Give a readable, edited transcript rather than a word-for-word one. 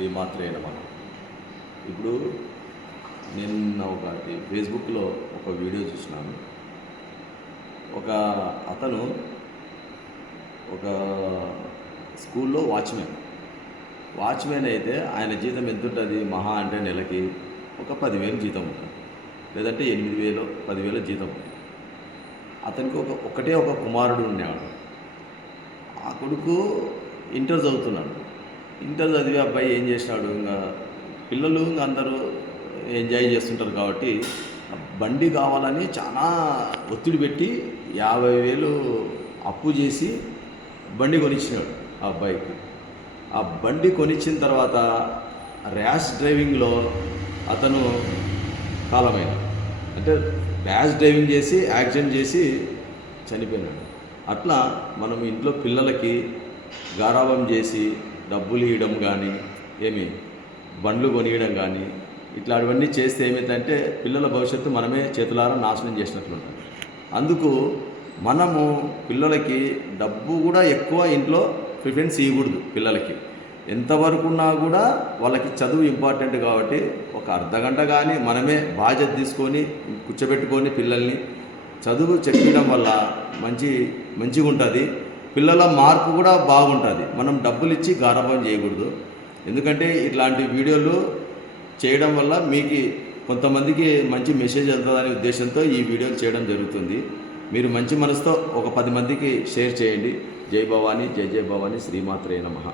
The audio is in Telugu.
శ్రీమాత్రే నమః. ఇప్పుడు నిన్న ఒకటి ఫేస్బుక్లో ఒక వీడియో చూసినాను. ఒక అతను ఒక స్కూల్లో వాచ్మెన్ అయితే ఆయన జీతం ఎంత ఉంటుంది? మహా అంటే నెలకి ఒక 10,000 జీతం ఉంటుంది, లేదంటే 8,000 10,000 జీతం ఉంటుంది. అతనికి ఒకటే ఒక కుమారుడు ఉండేవాడు. ఆ కొడుకు ఇంటర్ చదువుతున్నాడు. ఇంటర్ చదివి అబ్బాయి ఏం చేసినాడు, ఇంకా పిల్లలు ఇంకా అందరూ ఎంజాయ్ చేస్తుంటారు కాబట్టి బండి కావాలని చాలా ఒత్తిడి పెట్టి 50,000 అప్పు చేసి బండి కొనిచ్చినాడు ఆ అబ్బాయికి. ఆ బండి కొనిచ్చిన తర్వాత ర్యాష్ డ్రైవింగ్లో అతను కాలమైనాడు. అంటే ర్యాష్ డ్రైవింగ్ చేసి యాక్సిడెంట్ చేసి చనిపోయినాడు. అట్లా మనం ఇంట్లో పిల్లలకి గారాబం చేసి డబ్బులు ఇవ్వడం కానీ, బండ్లు కొనియడం కానీ, ఇట్లాంటివన్నీ చేస్తే ఏమైందంటే పిల్లల భవిష్యత్తు మనమే చేతులారా నాశనం చేసినట్లుంటుంది. అందుకు మనము పిల్లలకి డబ్బు కూడా ఎక్కువ ఇంట్లో ప్రిఫరెన్స్ ఇవ్వకూడదు. పిల్లలకి ఎంతవరకు ఉన్నా కూడా వాళ్ళకి చదువు ఇంపార్టెంట్ కాబట్టి ఒక అర్ధగంట కానీ మనమే బాధ్యత తీసుకొని కూర్చోబెట్టుకొని పిల్లల్ని చదువు చెప్పడం వల్ల మంచిగా ఉంటుంది. పిల్లల మార్పు కూడా బాగుంటుంది. మనం డబ్బులు ఇచ్చి గారాబం చేయకూడదు. ఎందుకంటే ఇట్లాంటి వీడియోలు చేయడం వల్ల మీకు కొంతమందికి మంచి మెసేజ్ వెళ్తుందనే ఉద్దేశంతో ఈ వీడియోలు చేయడం జరుగుతుంది. మీరు మంచి మనసుతో ఒక 10 మందికి షేర్ చేయండి. జై భవానీ, జై జై భవానీ, శ్రీమాత్రే నమః.